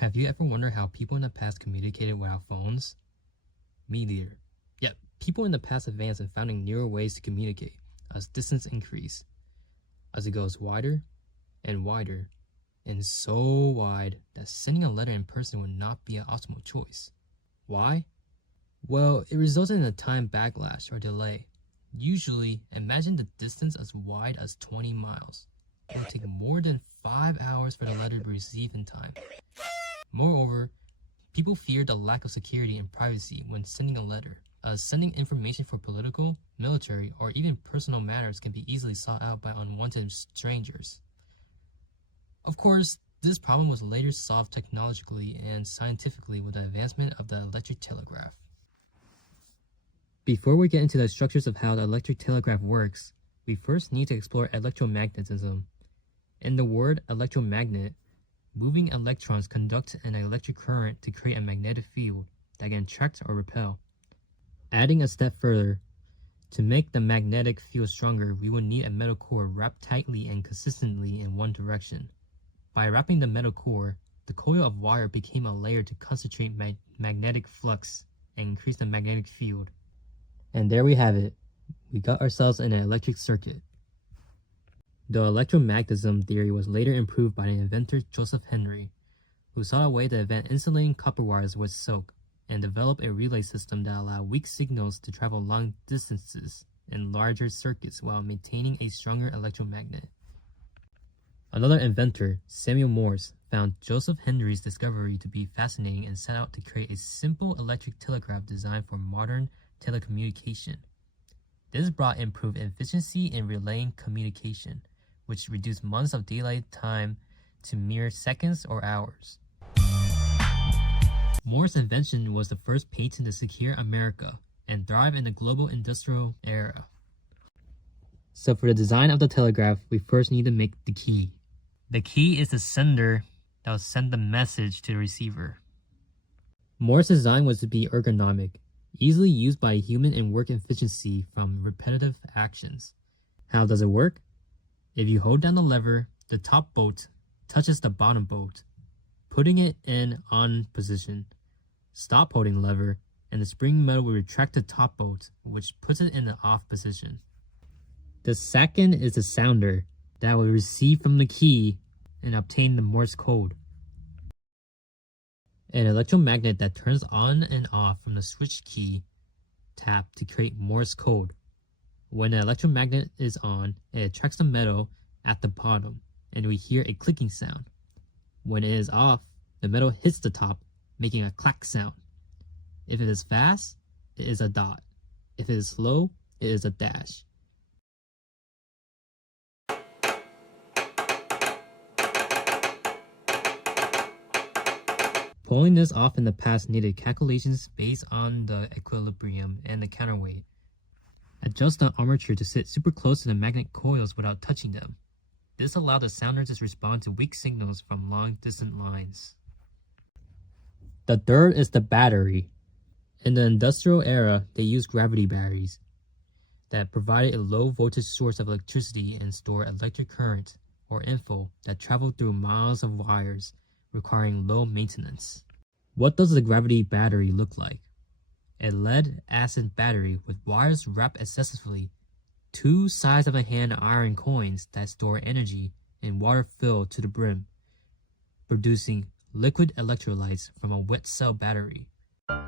Have you ever wondered how people in the past communicated without phones? Me neither. Yet, people in the past advanced in finding newer ways to communicate as distance increased, as it goes wider and wider, and so wide that sending a letter in person would not be an optimal choice. Why? Well, it resulted in a time backlash or delay. Usually, imagine the distance as wide as 20 miles. It would take more than 5 hours for the letter to be received in time. Moreover, people feared the lack of security and privacy when sending a letter, as sending information for political, military, or even personal matters can be easily sought out by unwanted strangers. Of course, this problem was later solved technologically and scientifically with the advancement of the electric telegraph. Before we get into the structures of how the electric telegraph works, we first need to explore electromagnetism. In the word electromagnet, moving electrons conduct an electric current to create a magnetic field that can attract or repel. Adding a step further, to make the magnetic field stronger, we will need a metal core wrapped tightly and consistently in one direction. By wrapping the metal core, the coil of wire became a layer to concentrate magnetic flux and increase the magnetic field. And there we have it. We got ourselves an electric circuit. The electromagnetism theory was later improved by the inventor Joseph Henry, who saw a way to invent insulating copper wires with silk and develop a relay system that allowed weak signals to travel long distances in larger circuits while maintaining a stronger electromagnet. Another inventor, Samuel Morse, found Joseph Henry's discovery to be fascinating and set out to create a simple electric telegraph designed for modern telecommunication. This brought improved efficiency in relaying communication, which reduced months of daylight time to mere seconds or hours. Morse's invention was the first patent to secure America and thrive in the global industrial era. So for the design of the telegraph, we first need to make the key. The key is the sender that will send the message to the receiver. Morse's design was to be ergonomic, easily used by a human and work efficiency from repetitive actions. How does it work? If you hold down the lever, the top bolt touches the bottom bolt, putting it in on position. Stop holding the lever, and the spring metal will retract the top bolt, which puts it in the off position. The second is the sounder that will receive from the key and obtain the Morse code. An electromagnet that turns on and off from the switch key tap to create Morse code. When the electromagnet is on, it attracts the metal at the bottom, and we hear a clicking sound. When it is off, the metal hits the top, making a clack sound. If it is fast, it is a dot. If it is slow, it is a dash. Pulling this off in the past needed calculations based on the equilibrium and the counterweight. Adjust the armature to sit super close to the magnet coils without touching them. This allowed the sounder to respond to weak signals from long-distance lines. The third is the battery. In the industrial era, they used gravity batteries that provided a low-voltage source of electricity and stored electric current, or info, that traveled through miles of wires, requiring low maintenance. What does the gravity battery look like? A lead-acid battery with wires wrapped excessively, two size-of-a-hand iron coins that store energy and water filled to the brim, producing liquid electrolytes from a wet cell battery.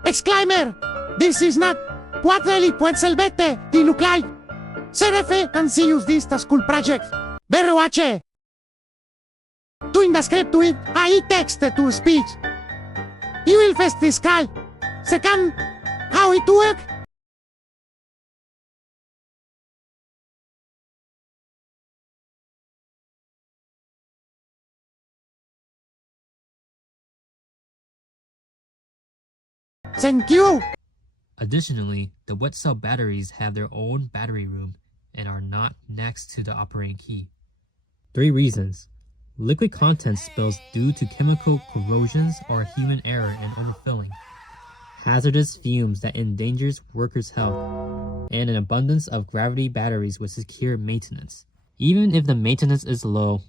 Exclaimer! This is not what really points el bete, di look like. CRF can see use this as school project. Berroache! Doing the script to it, I text to speech. You will fest this guy. Second, how it work? Thank you. Additionally, the wet cell batteries have their own battery room and are not next to the operating key. 3 reasons. Liquid content spills due to chemical corrosions or human error in overfilling. Hazardous fumes that endangers workers' health. And an abundance of gravity batteries with secure maintenance. Even if the maintenance is low,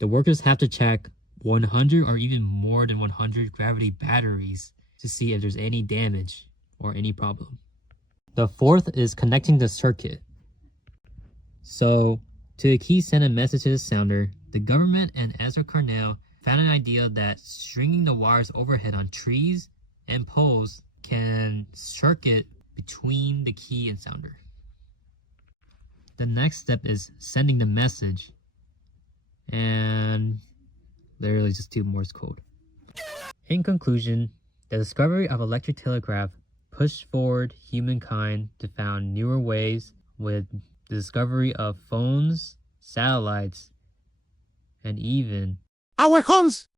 the workers have to check 100 or even more than 100 gravity batteries to see if there's any damage or any problem. The fourth is connecting the circuit. So, to the key send a message to the sounder, the government and Ezra Cornell found an idea that stringing the wires overhead on trees and poles can circuit between the key and sounder. The next step is sending the message, and literally just 2 Morse code. In conclusion, the discovery of electric telegraph pushed forward humankind to found newer ways with the discovery of phones, satellites, and even Our homes